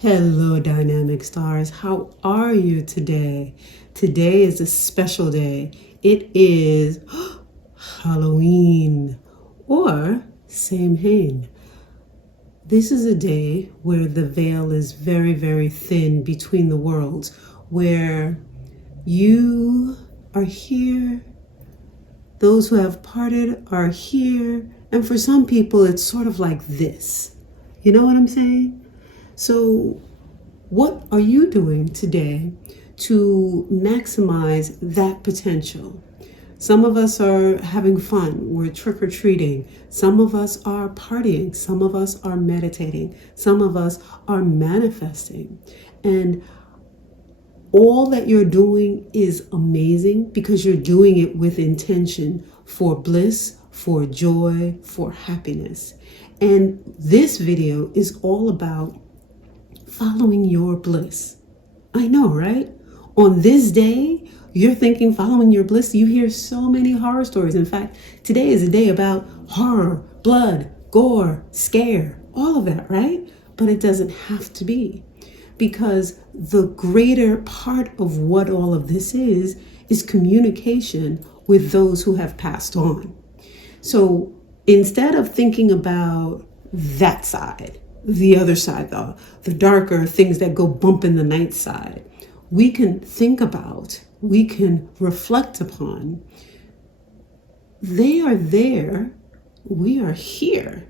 Hello, dynamic stars. How are you today? Today is a special day. It is Halloween or Samhain. This is a day where the veil is very, very thin between the worlds, where you are here, those who have parted are here, and for some people it's sort of like this. You know what I'm saying? So what are you doing today to maximize that potential? Some of us are having fun. We're trick-or-treating. Some of us are partying. Some of us are meditating. Some of us are manifesting. And all that you're doing is amazing because you're doing it with intention for bliss, for joy, for happiness. And this video is all about following your bliss. I know, right? On this day, you're thinking following your bliss. You hear so many horror stories. In fact, today is a day about horror, blood, gore, scare, all of that, right? But it doesn't have to be, because the greater part of what all of this is communication with those who have passed on. So instead of thinking about that side, the other side, the darker things that go bump in the night side, we can think about, we can reflect upon, they are there, we are here.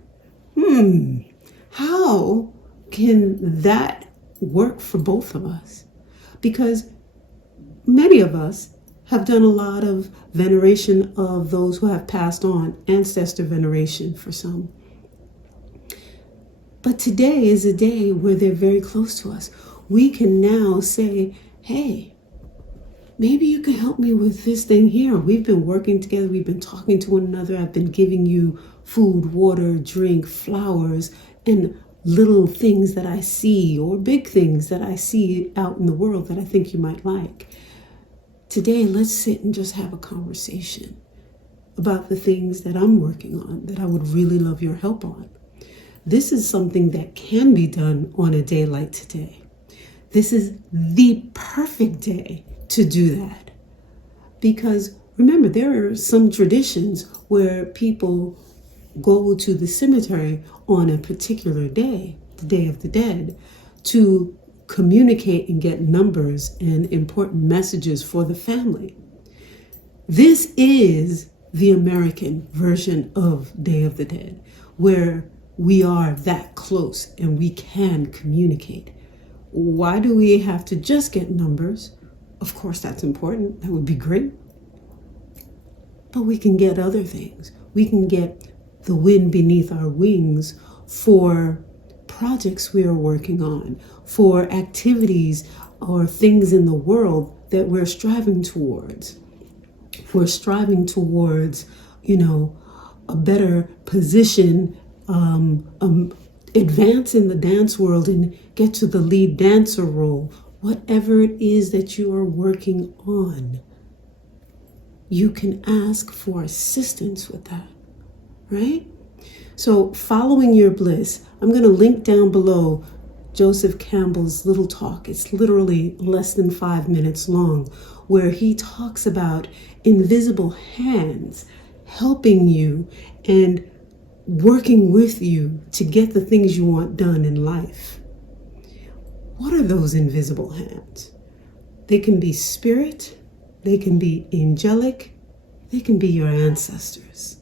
How can that work for both of us? Because many of us have done a lot of veneration of those who have passed on, ancestor veneration for some. But today is a day where they're very close to us. We can now say, hey, maybe you can help me with this thing here. We've been working together. We've been talking to one another. I've been giving you food, water, drink, flowers, and little things that I see, or big things that I see out in the world that I think you might like. Today, let's sit and just have a conversation about the things that I'm working on that I would really love your help on. This is something that can be done on a day like today. This is the perfect day to do that. Because remember, there are some traditions where people go to the cemetery on a particular day, the Day of the Dead, to communicate and get numbers and important messages for the family. This is the American version of Day of the Dead, where we are that close and we can communicate. Why do we have to just get numbers? Of course, that's important. That would be great. But we can get other things. We can get the wind beneath our wings for projects we are working on, for activities or things in the world that we're striving towards. We're striving towards, a better position, advance in the dance world and get to the lead dancer role. Whatever it is that you are working on, you can ask for assistance with that, right? So following your bliss, I'm going to link down below Joseph Campbell's little talk. It's literally less than 5 minutes long, where he talks about invisible hands helping you and working with you to get the things you want done in life. What are those invisible hands? They can be spirit, they can be angelic, they can be your ancestors.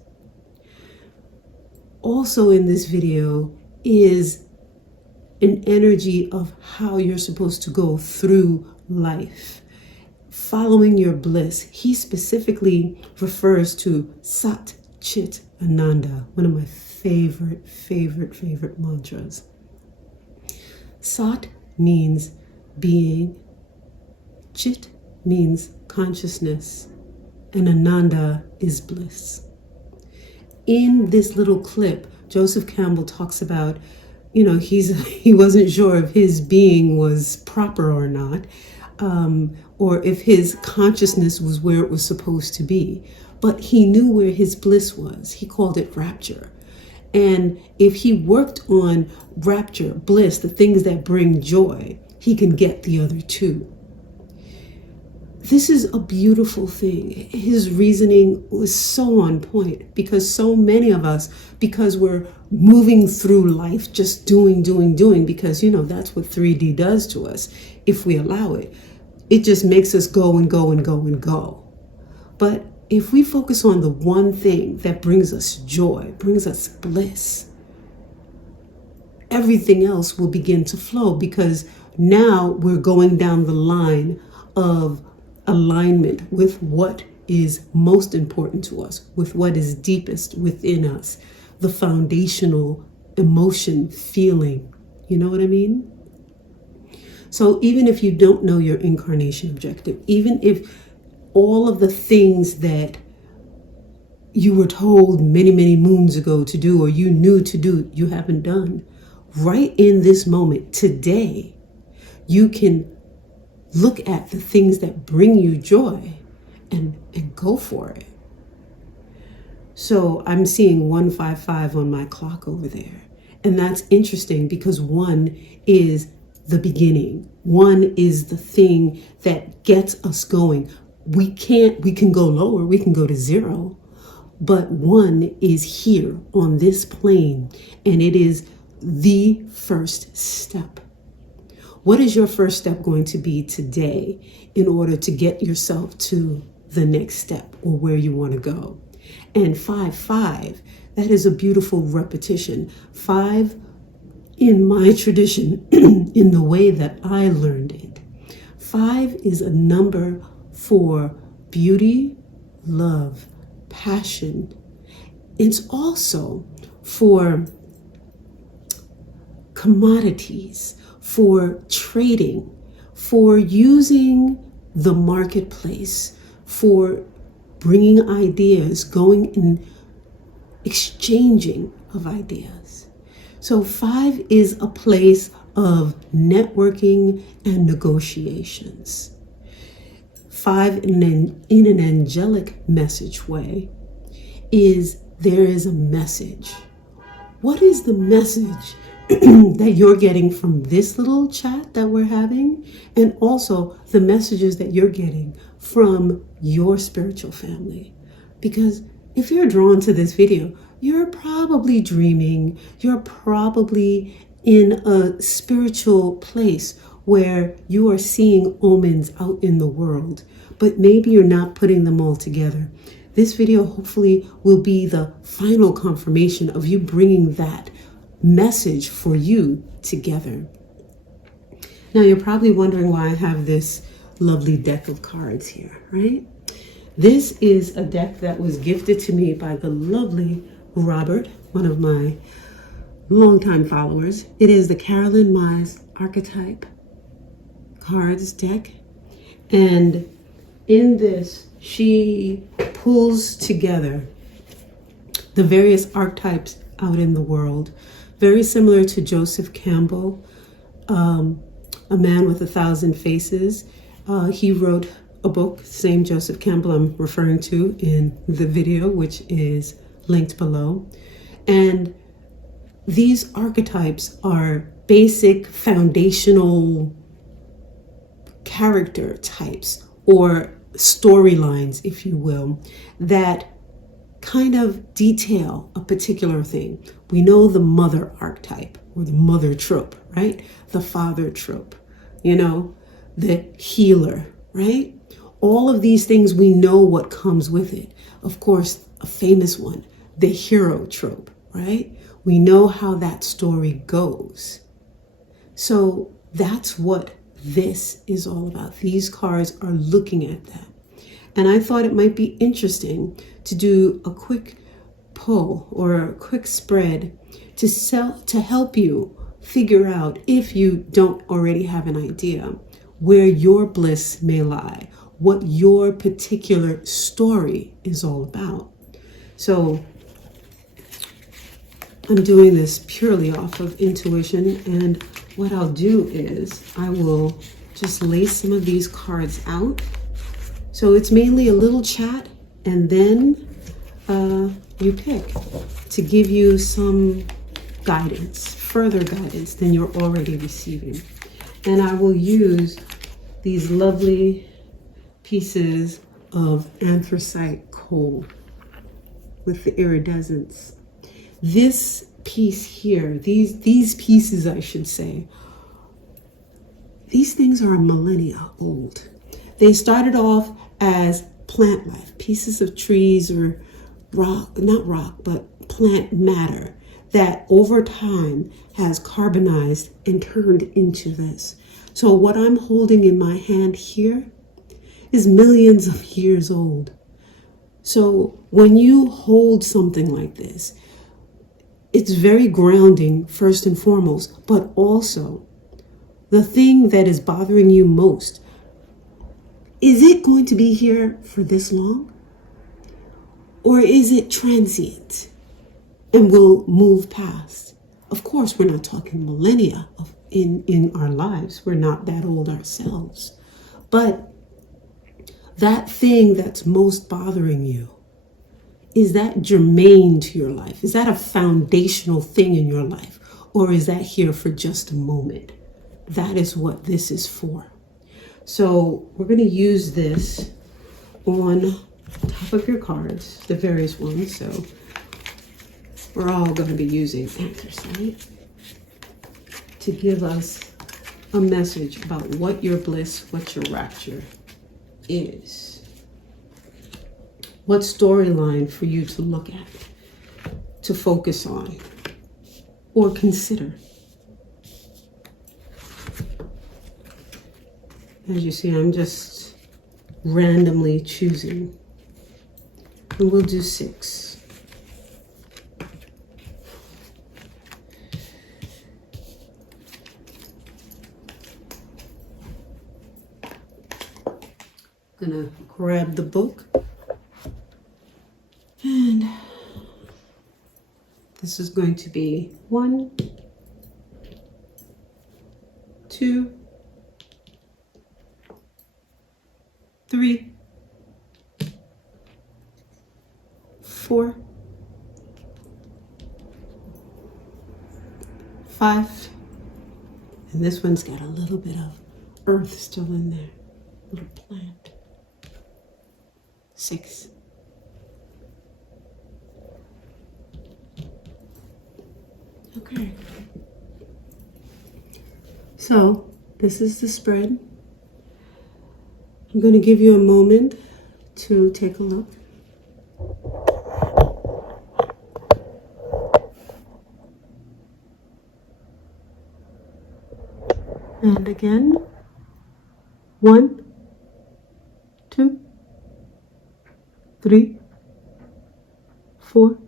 Also in this video is an energy of how you're supposed to go through life. Following your bliss, he specifically refers to Sat Chit Ananda, one of my favorite mantras. Sat means being, Chit means consciousness, and Ananda is bliss. In this little clip, Joseph Campbell talks about, he wasn't sure if his being was proper or not, or if his consciousness was where it was supposed to be. But he knew where his bliss was. He called it rapture. And if he worked on rapture, bliss, the things that bring joy, he can get the other two. This is a beautiful thing. His reasoning was so on point, because so many of us, because we're moving through life just doing, because, that's what 3D does to us if we allow it. It just makes us go and go and go and go. But if we focus on the one thing that brings us joy, brings us bliss, everything else will begin to flow, because now we're going down the line of alignment with what is most important to us, with what is deepest within us, the foundational emotion, feeling. You know what I mean? So even if you don't know your incarnation objective, even if all of the things that you were told many, many moons ago to do, or you knew to do, you haven't done, right in this moment, today, you can look at the things that bring you joy and go for it. So I'm seeing 155 on my clock over there. And that's interesting, because 1 is the beginning. 1 is the thing that gets us going. We can go lower, we can go to 0, but 1 is here on this plane, and it is the first step. What is your first step going to be today in order to get yourself to the next step, or where you want to go? And 5, that is a beautiful repetition. 5, in my tradition, in the way that I learned it, 5 is a number for beauty, love, passion. It's also for commodities, for trading, for using the marketplace, for bringing ideas, going and exchanging of ideas. So 5 is a place of networking and negotiations. 5 in an angelic message way is there is a message. What is the message that you're getting from this little chat that we're having, and also the messages that you're getting from your spiritual family? Because if you're drawn to this video, you're probably dreaming, you're probably in a spiritual place where you are seeing omens out in the world, but maybe you're not putting them all together. This video hopefully will be the final confirmation of you bringing that message for you together. Now you're probably wondering why I have this lovely deck of cards here, right? This is a deck that was gifted to me by the lovely Robert, one of my longtime followers. It is the Caroline Myss Archetype cards deck. And in this, she pulls together the various archetypes out in the world. Very similar to Joseph Campbell, A Man with 1,000 Faces. He wrote a book, same Joseph Campbell I'm referring to in the video, which is linked below. And these archetypes are basic foundational character types, or storylines, if you will, that kind of detail a particular thing. We know the mother archetype, or the mother trope, right? The father trope, the healer, right? All of these things, we know what comes with it. Of course, a famous one, the hero trope, right? We know how that story goes. So that's what this is all about. These cards are looking at that. And I thought it might be interesting to do a quick pull or a quick spread to help you figure out, if you don't already have an idea, where your bliss may lie, what your particular story is all about. So I'm doing this purely off of intuition, and what I'll do is I will just lay some of these cards out. So it's mainly a little chat, and then you pick to give you some guidance, further guidance than you're already receiving. And I will use these lovely pieces of anthracite coal with the iridescence. This piece here, these pieces, I should say, these things are millennia old. They started off as plant life, pieces of trees or rock, not rock, but plant matter that over time has carbonized and turned into this. So what I'm holding in my hand here is millions of years old. So when you hold something like this, it's very grounding first and foremost, but also the thing that is bothering you most, is it going to be here for this long? Or is it transient and will move past? Of course, we're not talking millennia in our lives. We're not that old ourselves. But that thing that's most bothering you, is that germane to your life? Is that a foundational thing in your life? Or is that here for just a moment? That is what this is for. So we're going to use this on top of your cards, the various ones. So we're all going to be using anthracite to give us a message about what your bliss, what your rapture is. What storyline for you to look at, to focus on, or consider. As you see, I'm just randomly choosing. And we'll do 6. I'm gonna grab the book. And this is going to be 1, 2, 3, 4, 5, and this one's got a little bit of earth still in there, little plant. 6. Okay. So this is the spread. I'm going to give you a moment to take a look. And again, 1, 2, 3, 4,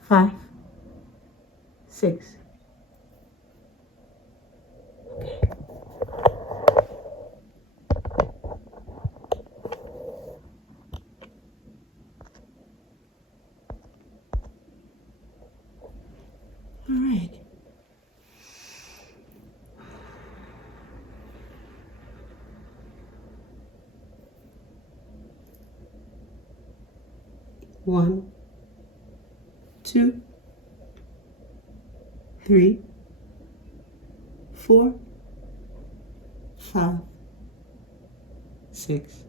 5, 6. Okay. All right. One, 2, 3, 4, 5, 6.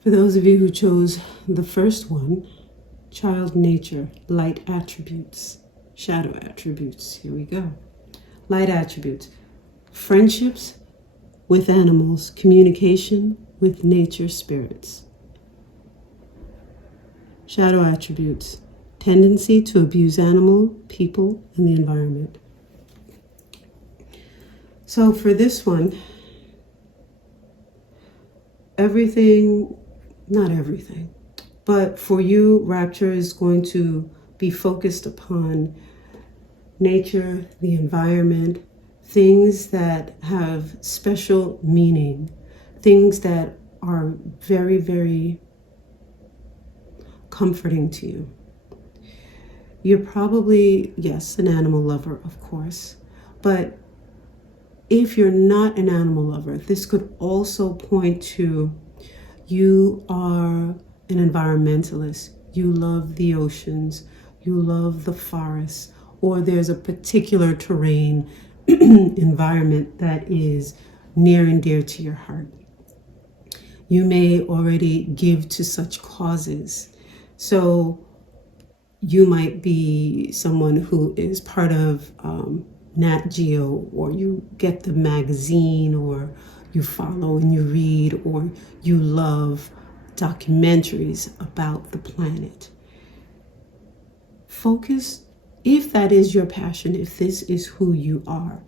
For those of you who chose the first one, child nature, light attributes, shadow attributes. Here we go. Light attributes, friendships with animals, communication with nature spirits. Shadow attributes, tendency to abuse animal, people, and the environment. So for this one, not everything, but for you, rapture is going to be focused upon nature, the environment, things that have special meaning, things that are very, very comforting to you. You're probably, yes, an animal lover, of course, but if you're not an animal lover, this could also point to you are an environmentalist. You love the oceans, you love the forests, or there's a particular terrain environment that is near and dear to your heart. You may already give to such causes. So you might be someone who is part of Nat Geo, or you get the magazine, or you follow and you read, or you love documentaries about the planet. Focus, if that is your passion, if this is who you are,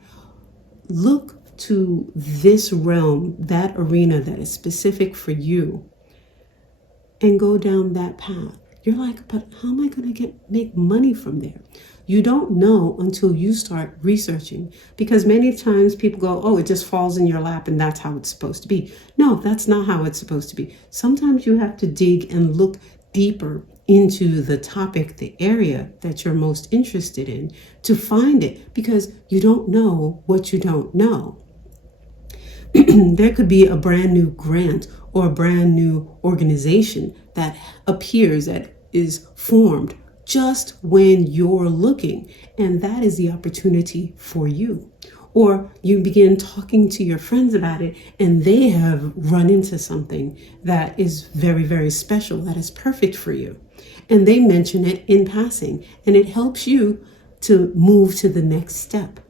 look to this realm, that arena that is specific for you, and go down that path. You're like, but how am I going to make money from there? You don't know until you start researching, because many times people go, oh, it just falls in your lap and that's how it's supposed to be. No, that's not how it's supposed to be. Sometimes you have to dig and look deeper into the topic, the area that you're most interested in, to find it, because you don't know what you don't know. There could be a brand new grant or a brand new organization that appears, that is formed just when you're looking, and that is the opportunity for you. Or you begin talking to your friends about it, and they have run into something that is very, very special, that is perfect for you, and they mention it in passing, and it helps you to move to the next step.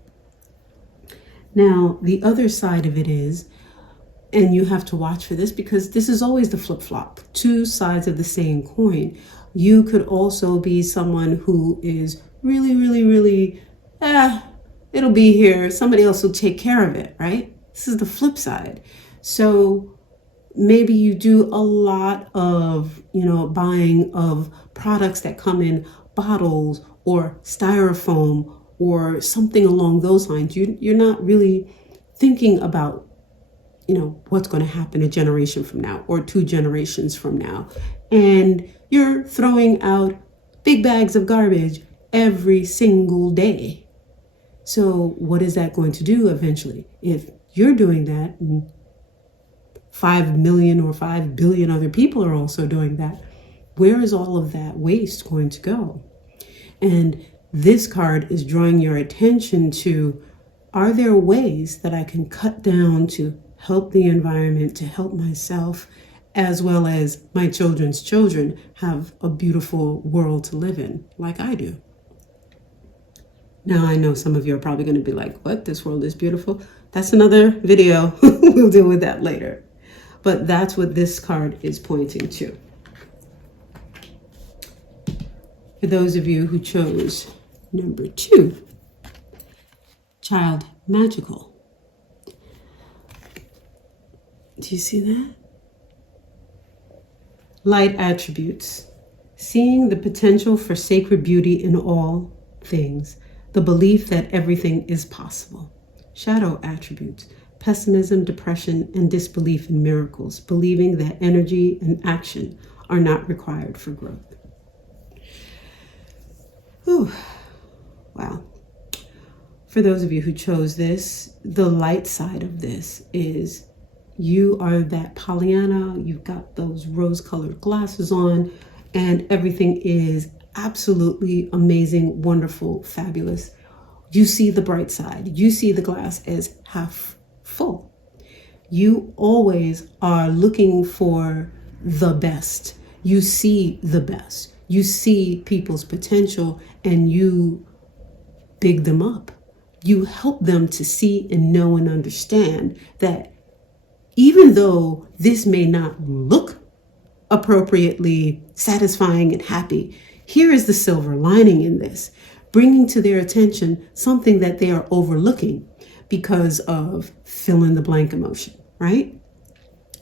Now, the other side of it is, and you have to watch for this, because this is always the flip-flop, two sides of the same coin. You could also be someone who is really, really, really, it'll be here, somebody else will take care of it, right? This is the flip side. So maybe you do a lot of, buying of products that come in bottles or styrofoam or something along those lines. You're not really thinking about, what's going to happen a generation from now or 2 generations from now. And you're throwing out big bags of garbage every single day. So what is that going to do eventually? If you're doing that, and 5 million or 5 billion other people are also doing that, where is all of that waste going to go? And this card is drawing your attention to, are there ways that I can cut down to help the environment, to help myself, as well as my children's children have a beautiful world to live in, like I do? Now, I know some of you are probably going to be like, what? This world is beautiful? That's another video. We'll deal with that later. But that's what this card is pointing to. For those of you who chose number 2, Child Magical. Do you see that? Light attributes. Seeing the potential for sacred beauty in all things. The belief that everything is possible. Shadow attributes. Pessimism, depression, and disbelief in miracles. Believing that energy and action are not required for growth. Whew. Wow. For those of you who chose this, the light side of this is you are that Pollyanna, you've got those rose-colored glasses on, and everything is absolutely amazing, wonderful, fabulous. You see the bright side. You see the glass as half full. You always are looking for the best. You see the best. You see people's potential, and you big them up. You help them to see and know and understand that even though this may not look appropriately satisfying and happy, here is the silver lining in this, bringing to their attention something that they are overlooking because of fill in the blank emotion, right?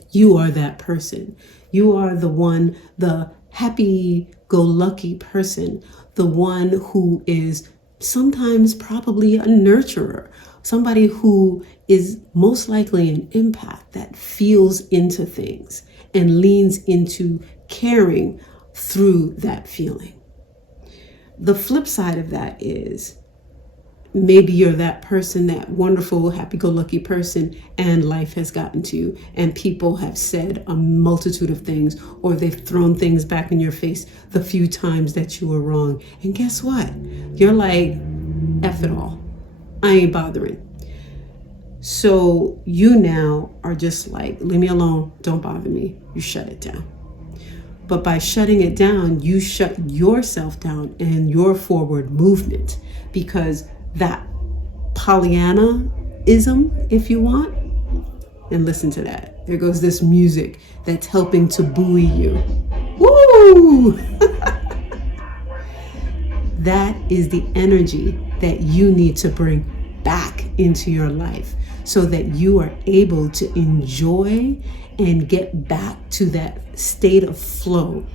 You are that person. You are the one, the happy-go-lucky person, the one who is sometimes probably a nurturer, somebody who is most likely an empath that feels into things and leans into caring through that feeling. The flip side of that is maybe you're that person, that wonderful, happy-go-lucky person, and life has gotten to you, and people have said a multitude of things, or they've thrown things back in your face the few times that you were wrong. And guess what? You're like, F it all. I ain't bothering. So you now are just like, leave me alone, don't bother me. You shut it down. But by shutting it down, you shut yourself down and your forward movement, because that Pollyanna-ism, if you want, and listen to that. There goes this music that's helping to buoy you. Woo! That is the energy that you need to bring back into your life so that you are able to enjoy and get back to that state of flow,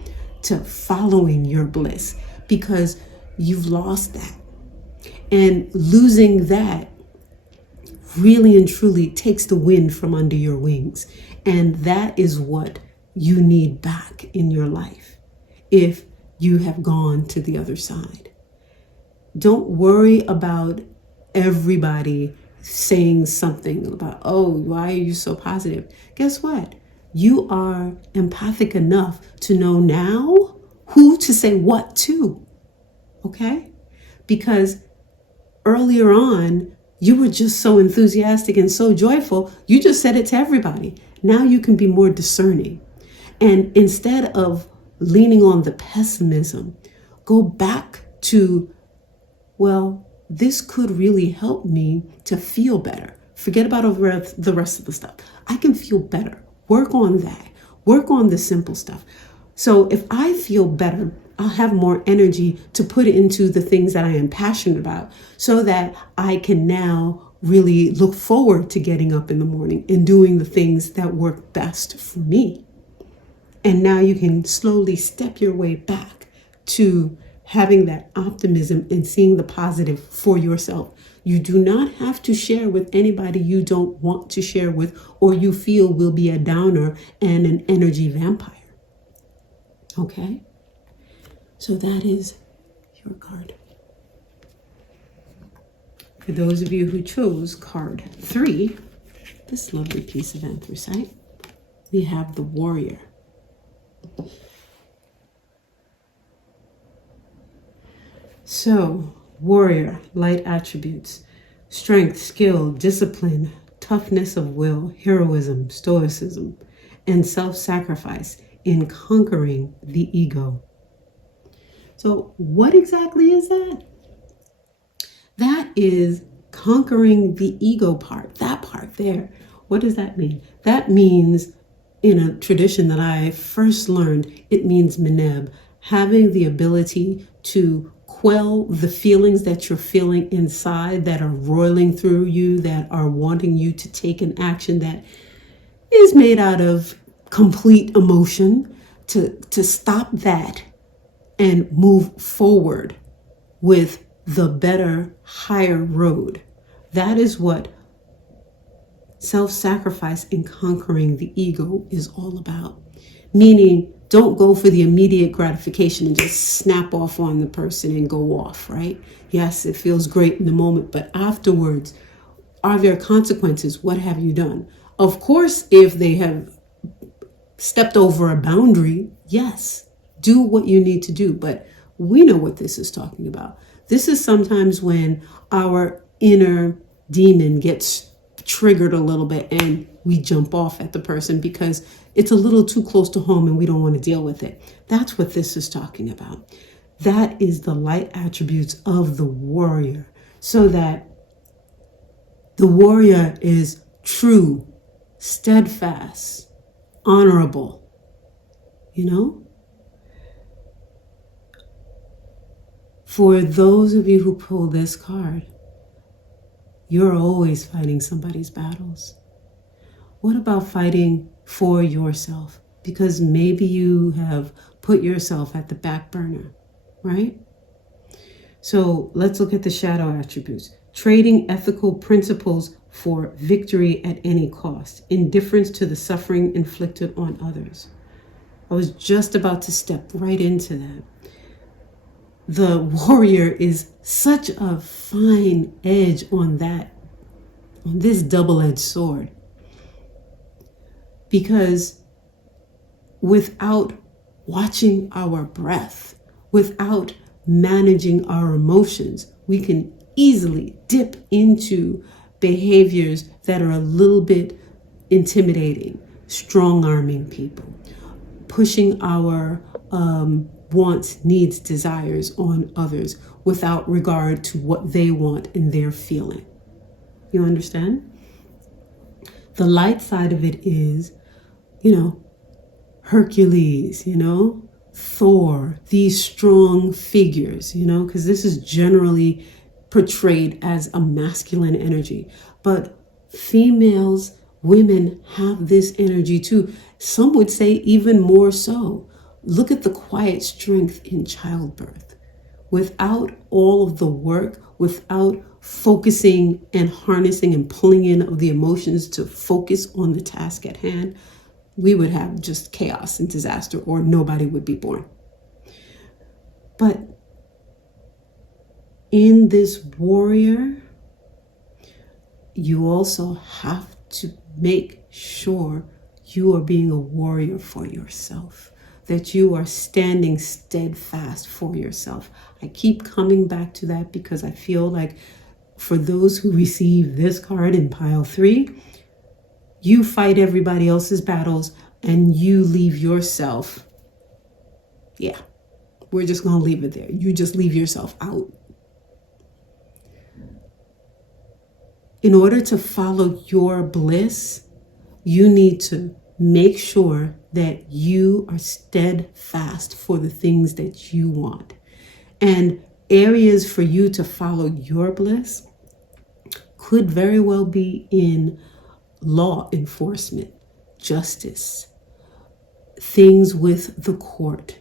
to following your bliss, because you've lost that. And losing that really and truly takes the wind from under your wings. And that is what you need back in your life if you have gone to the other side. Don't worry about everybody saying something about, oh, why are you so positive? Guess what? You are empathic enough to know now who to say what to, okay? Because earlier on, you were just so enthusiastic and so joyful, you just said it to everybody. Now you can be more discerning. And instead of leaning on the pessimism, go back to, well, this could really help me to feel better. Forget about the rest of the stuff. I can feel better. Work on that. Work on the simple stuff. So if I feel better, I'll have more energy to put into the things that I am passionate about, so that I can now really look forward to getting up in the morning and doing the things that work best for me. And now you can slowly step your way back to having that optimism and seeing the positive for yourself. You do not have to share with anybody you don't want to share with, or you feel will be a downer and an energy vampire. Okay? So that is your card. For those of you who chose card 3, this lovely piece of anthracite, we have the Warrior. So, Warrior, light attributes: strength, skill, discipline, toughness of will, heroism, stoicism, and self-sacrifice in conquering the ego. So what exactly is that? That is conquering the ego part, that part there. What does that mean? That means, in a tradition that I first learned, it means meneb, having the ability to quell the feelings that you're feeling inside that are roiling through you, that are wanting you to take an action that is made out of complete emotion, to stop that and move forward with the better, higher road. That is what self-sacrifice in conquering the ego is all about. Meaning, don't go for the immediate gratification and just snap off on the person and go off, right? Yes, it feels great in the moment, but afterwards, are there consequences? What have you done? Of course, if they have stepped over a boundary, yes, do what you need to do. But we know what this is talking about. This is sometimes when our inner demon gets triggered a little bit and we jump off at the person because it's a little too close to home and we don't want to deal with it. That's what this is talking about. That is the light attributes of the warrior, so that the warrior is true, steadfast, honorable, you know? For those of you who pull this card, you're always fighting somebody's battles. What about fighting for yourself? Because maybe you have put yourself at the back burner, right? So let's look at the shadow attributes. Trading ethical principles for victory at any cost. Indifference to the suffering inflicted on others. I was just about to step right into that. the warrior is such a fine edge on this double-edged sword. Because without watching our breath, without managing our emotions, we can easily dip into behaviors that are a little bit intimidating, strong-arming people, pushing our wants, needs, desires on others without regard to what they want and they're feeling. You understand? The light side of it is, Hercules, Thor, these strong figures, because this is generally portrayed as a masculine energy. But females, women have this energy too. Some would say even more so. Look at the quiet strength in childbirth. Without all of the work, without focusing and harnessing and pulling in of the emotions to focus on the task at hand, we would have just chaos and disaster, or nobody would be born. But in this warrior, you also have to make sure you are being a warrior for yourself, that you are standing steadfast for yourself. I keep coming back to that because I feel like for those who receive this card in pile 3, you fight everybody else's battles and you leave yourself. Yeah, we're just going to leave it there. You just leave yourself out. In order to follow your bliss, you need to make sure that you are steadfast for the things that you want. And areas for you to follow your bliss could very well be in law enforcement, justice, things with the court,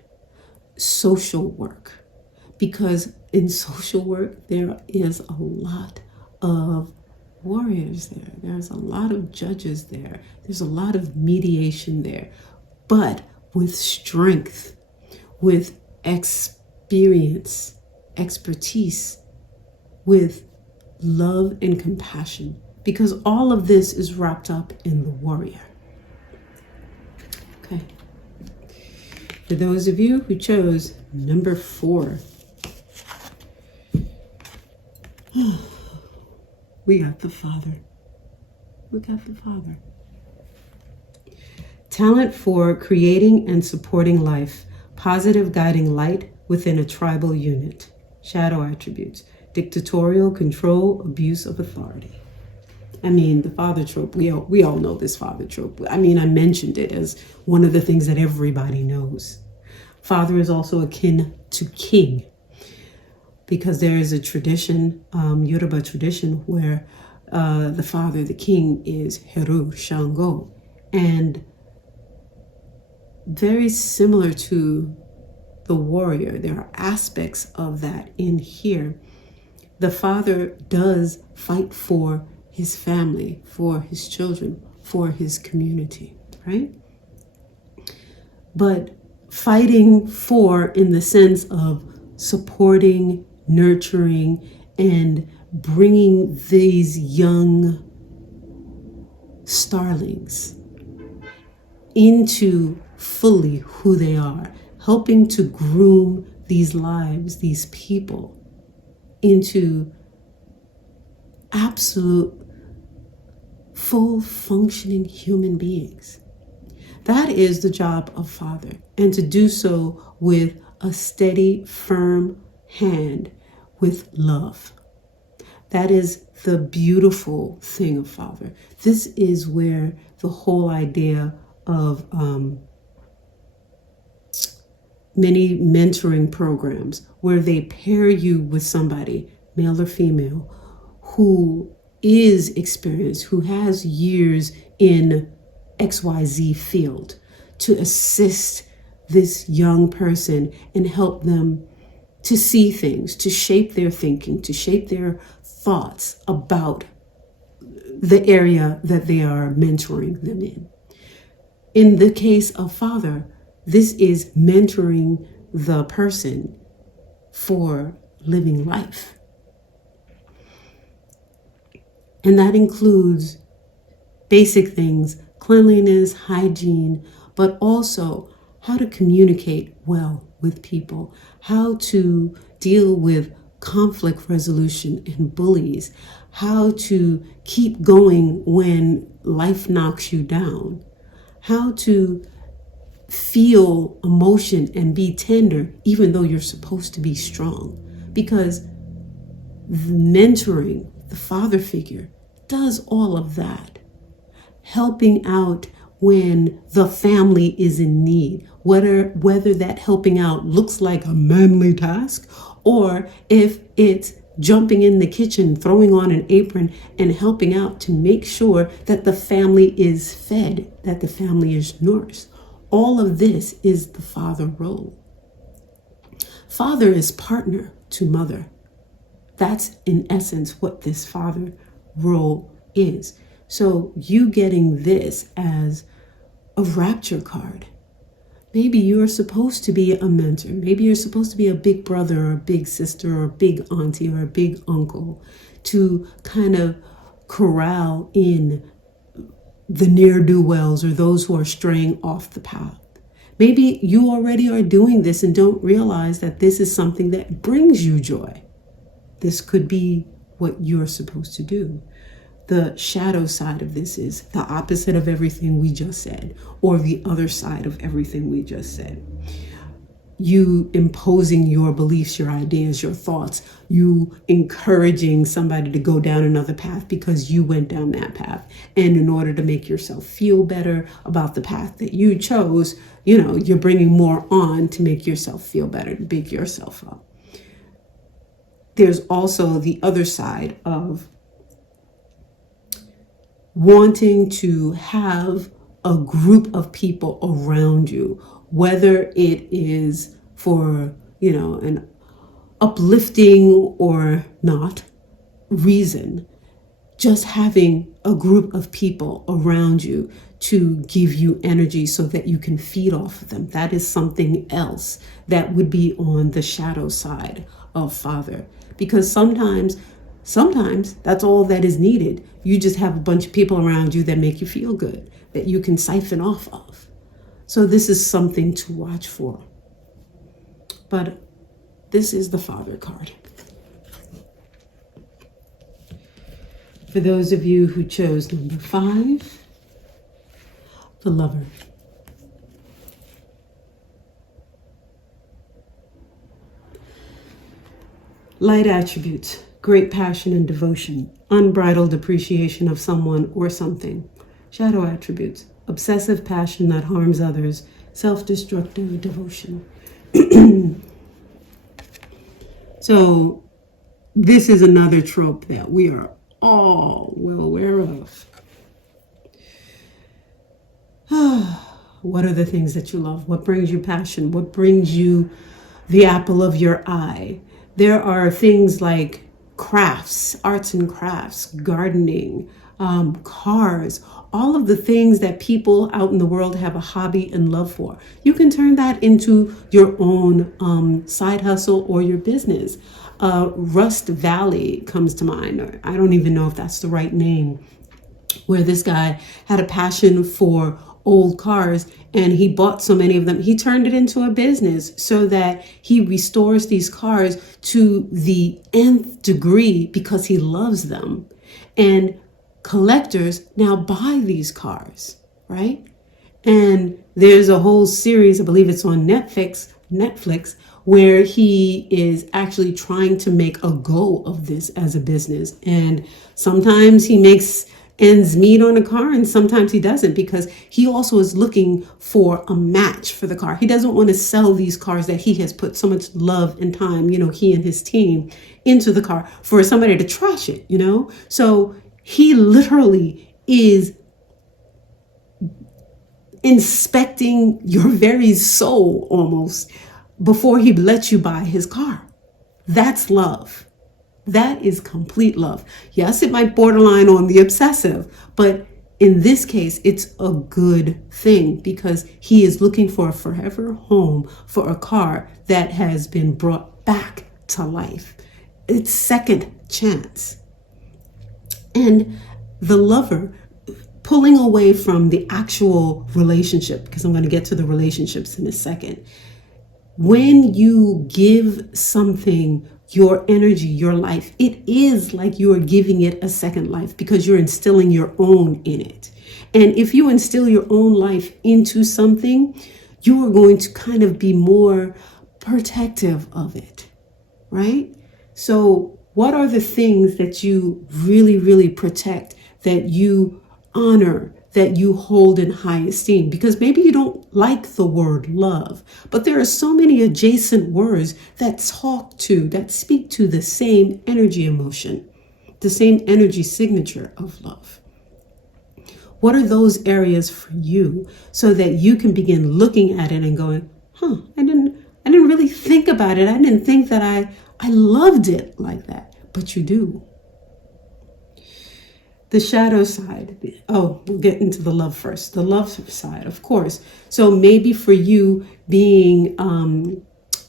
social work. Because in social work, there is a lot of warriors there. There's a lot of judges there. There's a lot of mediation there. But with strength, with experience, expertise, with love and compassion. Because all of this is wrapped up in the warrior. Okay. For those of you who chose number 4, we got the Father. We got the Father. Talent for creating and supporting life. Positive guiding light within a tribal unit. Shadow attributes. Dictatorial control, abuse of authority. I mean, the father trope, we all know this father trope. I mean, I mentioned it as one of the things that everybody knows. Father is also akin to king, because there is a tradition, Yoruba tradition, where the father, the king, is Heru Shango. And very similar to the warrior, there are aspects of that in here. The father does fight for his family, for his children, for his community, right? But fighting for in the sense of supporting, nurturing, and bringing these young starlings into fully who they are, helping to groom these lives, these people, into absolute full functioning human beings. That is the job of father, and to do so with a steady, firm hand, with love. That is the beautiful thing of father. This is where the whole idea of many mentoring programs, where they pair you with somebody, male or female, who is experienced, who has years in XYZ field, to assist this young person and help them to see things, to shape their thinking, to shape their thoughts about the area that they are mentoring them in. In the case of father, this is mentoring the person for living life. And that includes basic things, cleanliness, hygiene, but also how to communicate well with people, how to deal with conflict resolution and bullies, how to keep going when life knocks you down, how to feel emotion and be tender even though you're supposed to be strong. Because mentoring, the father figure, does all of that. Helping out when the family is in need, whether that helping out looks like a manly task, or if it's jumping in the kitchen, throwing on an apron and helping out to make sure that the family is fed, that the family is nourished. All of this is the father role. Father is partner to mother. That's in essence what this father role is. So you getting this as a rapture card. Maybe you're supposed to be a mentor. Maybe you're supposed to be a big brother or a big sister or a big auntie or a big uncle to kind of corral in the ne'er-do-wells or those who are straying off the path. Maybe you already are doing this and don't realize that this is something that brings you joy. This could be what you're supposed to do. The shadow side of this is the opposite of everything we just said, or the other side of everything we just said. You imposing your beliefs, your ideas, your thoughts, you encouraging somebody to go down another path because you went down that path. And in order to make yourself feel better about the path that you chose, you're bringing more on to make yourself feel better, to big yourself up. There's also the other side of wanting to have a group of people around you, whether it is for, an uplifting or not reason, just having a group of people around you to give you energy so that you can feed off of them. That is something else that would be on the shadow side of father. Because sometimes that's all that is needed. You just have a bunch of people around you that make you feel good, that you can siphon off of. So this is something to watch for. But this is the father card. For those of you who chose number 5, the lover. Light attributes. Great passion and devotion, unbridled appreciation of someone or something. Shadow attributes, obsessive passion that harms others, self-destructive devotion. So this is another trope that we are all well aware of. What are the things that you love? What brings you passion? What brings you the apple of your eye? There are things like crafts, arts and crafts, gardening, cars, all of the things that people out in the world have a hobby and love for. You can turn that into your own side hustle or your business. Rust Valley comes to mind, or I don't even know if that's the right name, where this guy had a passion for old cars and he bought so many of them. He turned it into a business so that he restores these cars to the nth degree because he loves them. And collectors now buy these cars, right? And there's a whole series, I believe it's on Netflix, where he is actually trying to make a go of this as a business. And sometimes he makes ends meet on a car and sometimes he doesn't, because he also is looking for a match for the car. He doesn't want to sell these cars that he has put so much love and time, he and his team, into the car for somebody to trash it, So he literally is inspecting your very soul almost before he lets you buy his car. That's love. That is complete love. Yes, it might borderline on the obsessive, but in this case, it's a good thing because he is looking for a forever home for a car that has been brought back to life. It's second chance. And the lover pulling away from the actual relationship, because I'm going to get to the relationships in a second. When you give something your energy, your life, it is like you are giving it a second life because you're instilling your own in it. And if you instill your own life into something, you are going to kind of be more protective of it, right? So what are the things that you really, really protect, that you honor, that you hold in high esteem? Because maybe you don't like the word love, but there are so many adjacent words that speak to the same energy emotion, the same energy signature of love. What are those areas for you so that you can begin looking at it and going, I didn't really think about it. I didn't think that I loved it like that, but you do. The shadow side. Oh, we'll get into the love first. The love side, of course. So maybe for you, being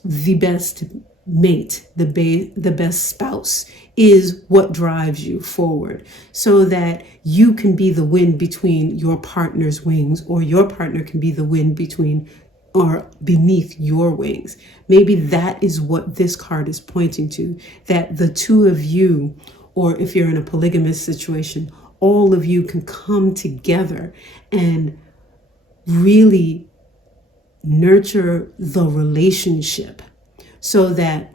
the best mate, the best spouse is what drives you forward, so that you can be the wind between your partner's wings, or your partner can be the wind between or beneath your wings. Maybe that is what this card is pointing to, that the two of you, or if you're in a polygamous situation, all of you can come together and really nurture the relationship so that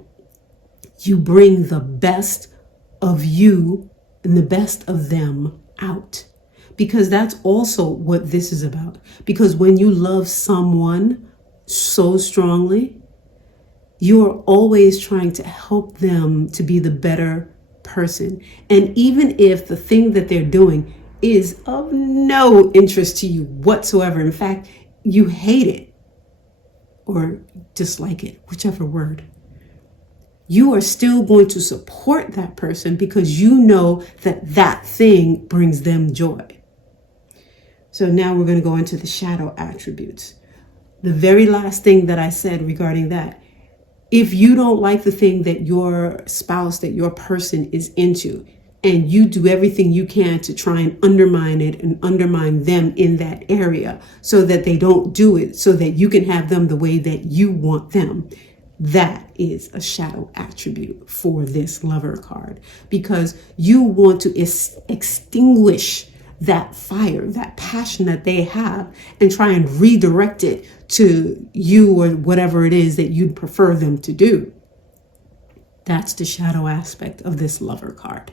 you bring the best of you and the best of them out. Because that's also what this is about. Because when you love someone so strongly, you are always trying to help them to be the better person. And even if the thing that they're doing is of no interest to you whatsoever, in fact, you hate it or dislike it, whichever word, you are still going to support that person because you know that that thing brings them joy. So now we're going to go into the shadow attributes. The very last thing that I said regarding that, if you don't like the thing that your spouse, that your person is into, and you do everything you can to try and undermine it and undermine them in that area so that they don't do it, so that you can have them the way that you want them, that is a shadow attribute for this lover card, because you want to extinguish that fire, that passion that they have, and try and redirect it to you or whatever it is that you'd prefer them to do. That's the shadow aspect of this lover card.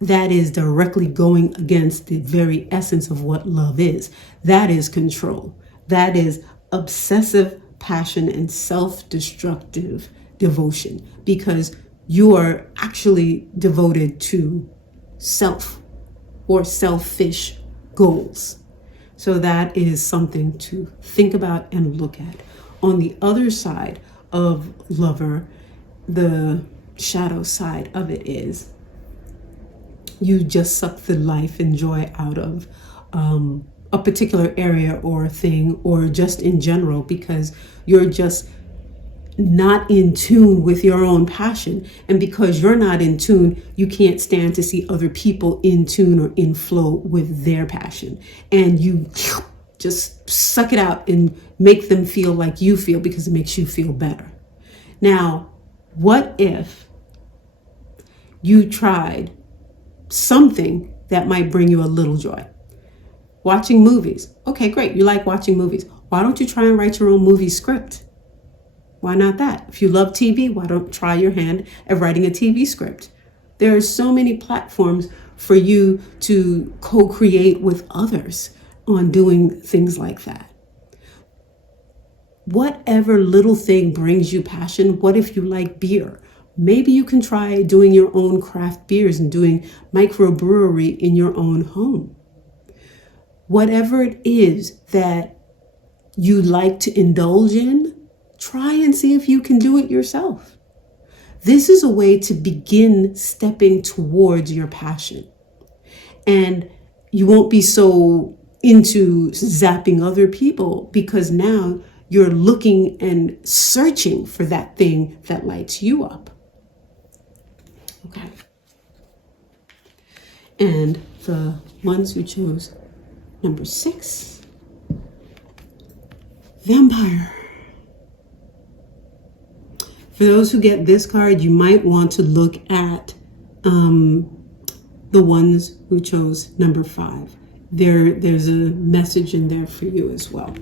That is directly going against the very essence of what love is. That is control. That is obsessive passion and self-destructive devotion, because you are actually devoted to self or selfish goals. So that is something to think about and look at. On the other side of lover, the shadow side of it is you just suck the life and joy out of a particular area or thing, or just in general, because you're just not in tune with your own passion. And because you're not in tune, you can't stand to see other people in tune or in flow with their passion. And you just suck it out and make them feel like you feel, because it makes you feel better. Now, what if you tried something that might bring you a little joy? Watching movies. Okay, great. You like watching movies. Why don't you try and write your own movie script? Why not that? If you love TV, why don't try your hand at writing a TV script? There are so many platforms for you to co-create with others on doing things like that. Whatever little thing brings you passion. What if you like beer? Maybe you can try doing your own craft beers and doing microbrewery in your own home. Whatever it is that you like to indulge in, try and see if you can do it yourself. This is a way to begin stepping towards your passion. And you won't be so into zapping other people, because now you're looking and searching for that thing that lights you up. Okay. And the ones who chose number 6, Vampire. For those who get this card, you might want to look at the ones who chose number 5. There's a message in there for you as well.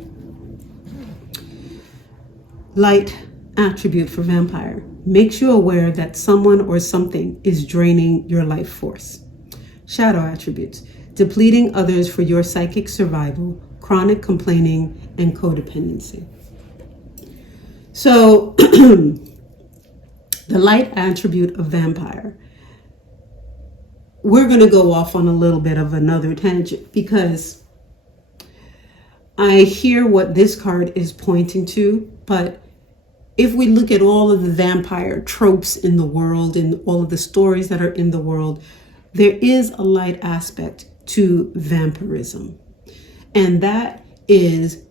Light attribute for Vampire. Makes you aware that someone or something is draining your life force. Shadow attributes. Depleting others for your psychic survival, chronic complaining, and codependency. So, the light attribute of Vampire. We're going to go off on a little bit of another tangent, because I hear what this card is pointing to, but if we look at all of the vampire tropes in the world and all of the stories that are in the world, there is a light aspect to vampirism. And that is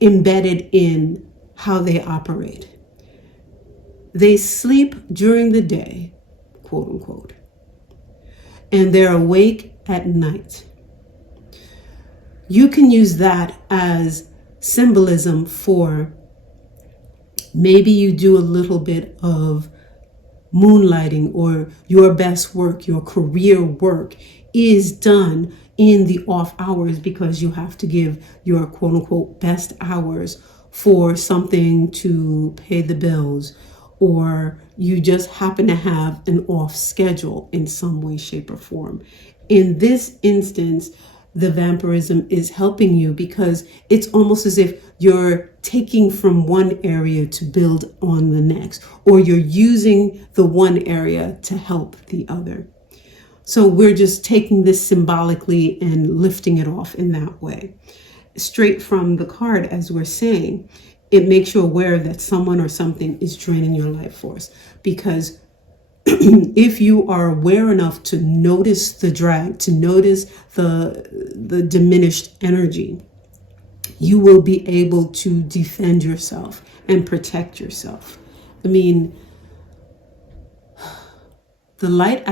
embedded in how they operate. They sleep during the day, quote unquote, and they're awake at night. You can use that as symbolism for maybe you do a little bit of moonlighting, or your best work, your career work is done in the off hours because you have to give your quote unquote best hours for something to pay the bills, or you just happen to have an off schedule in some way, shape, or form. In this instance, the vampirism is helping you because it's almost as if you're taking from one area to build on the next, or you're using the one area to help the other. So we're just taking this symbolically and lifting it off in that way. Straight from the card, as we're saying, it makes you aware that someone or something is draining your life force, because if you are aware enough to notice the drag, to notice the diminished energy, you will be able to defend yourself and protect yourself. I mean, the light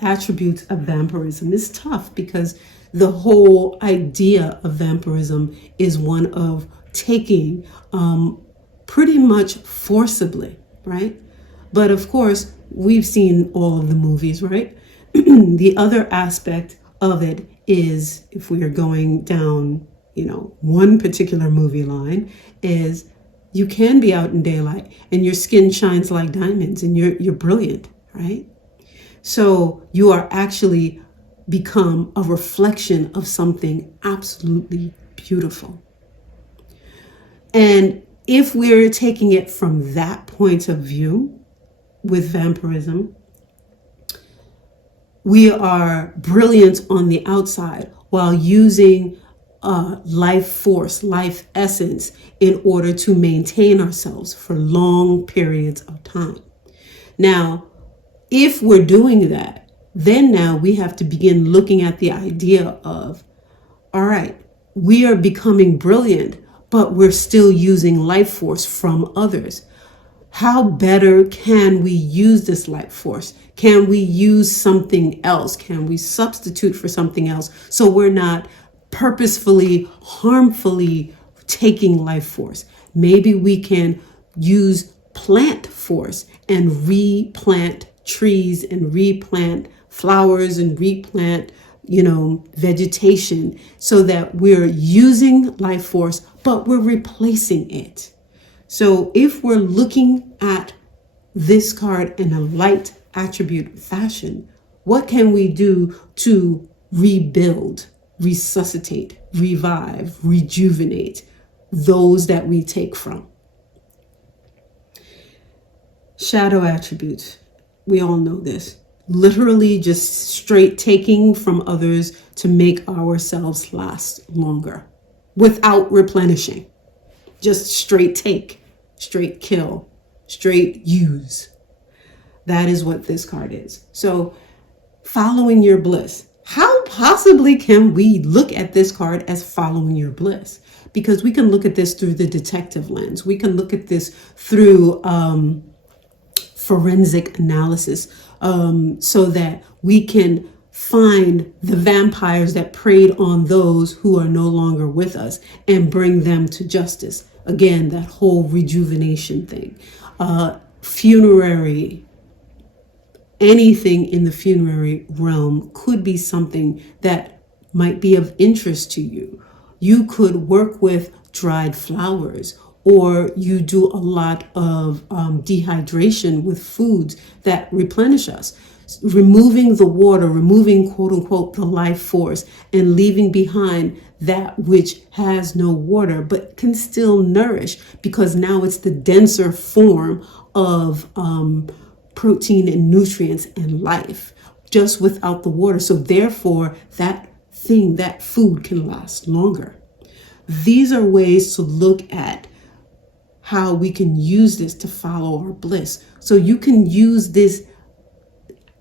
attributes of vampirism is tough, because the whole idea of vampirism is one of taking pretty much forcibly, right? But of course, we've seen all of the movies, right? The other aspect of it is, if we are going down, one particular movie line, is you can be out in daylight and your skin shines like diamonds and you're brilliant, right? So you are actually become a reflection of something absolutely beautiful. And if we're taking it from that point of view with vampirism, we are brilliant on the outside while using life force, life essence, in order to maintain ourselves for long periods of time. Now, if we're doing that, then now we have to begin looking at the idea of, all right, we are becoming brilliant, but we're still using life force from others. How better can we use this life force? Can we use something else? Can we substitute for something else so we're not purposefully, harmfully taking life force? Maybe we can use plant force and replant trees and replant flowers and replant, vegetation, so that we're using life force, but we're replacing it. So if we're looking at this card in a light attribute fashion, what can we do to rebuild, resuscitate, revive, rejuvenate those that we take from? Shadow attributes. We all know this. Literally just straight taking from others to make ourselves last longer without replenishing. Just straight take, straight kill, straight use. That is what this card is. So following your bliss. how possibly can we look at this card as following your bliss? Because we can look at this through the detective lens. We can look at this through forensic analysis, so that we can find the vampires that preyed on those who are no longer with us and bring them to justice. Again, that whole rejuvenation thing. Funerary, anything in the funerary realm could be something that might be of interest to you. You could work with dried flowers, or you do a lot of dehydration with foods that replenish us. Removing the water, removing, quote unquote, the life force, and leaving behind that which has no water but can still nourish, because now it's the denser form of protein and nutrients and life, just without the water. So therefore, that thing, that food can last longer. These are ways to look at how we can use this to follow our bliss. So you can use this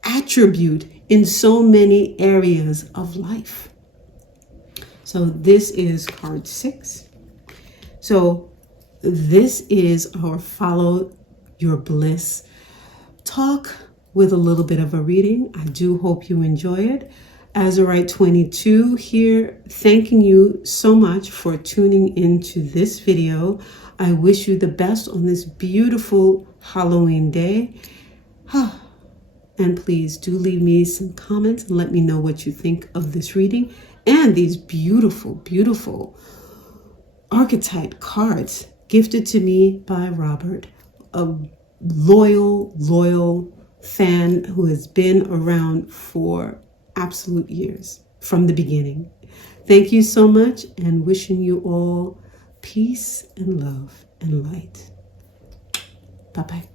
attribute in so many areas of life. So this is card 6. So this is our follow your bliss talk with a little bit of a reading. I do hope you enjoy it. Azurite 22 here, thanking you so much for tuning into this video. I wish you the best on this beautiful Halloween day. And please do leave me some comments and let me know what you think of this reading and these beautiful, beautiful archetype cards gifted to me by Robert, a loyal fan who has been around for absolute years from the beginning. Thank you so much, and wishing you all peace and love and light. Bye-bye.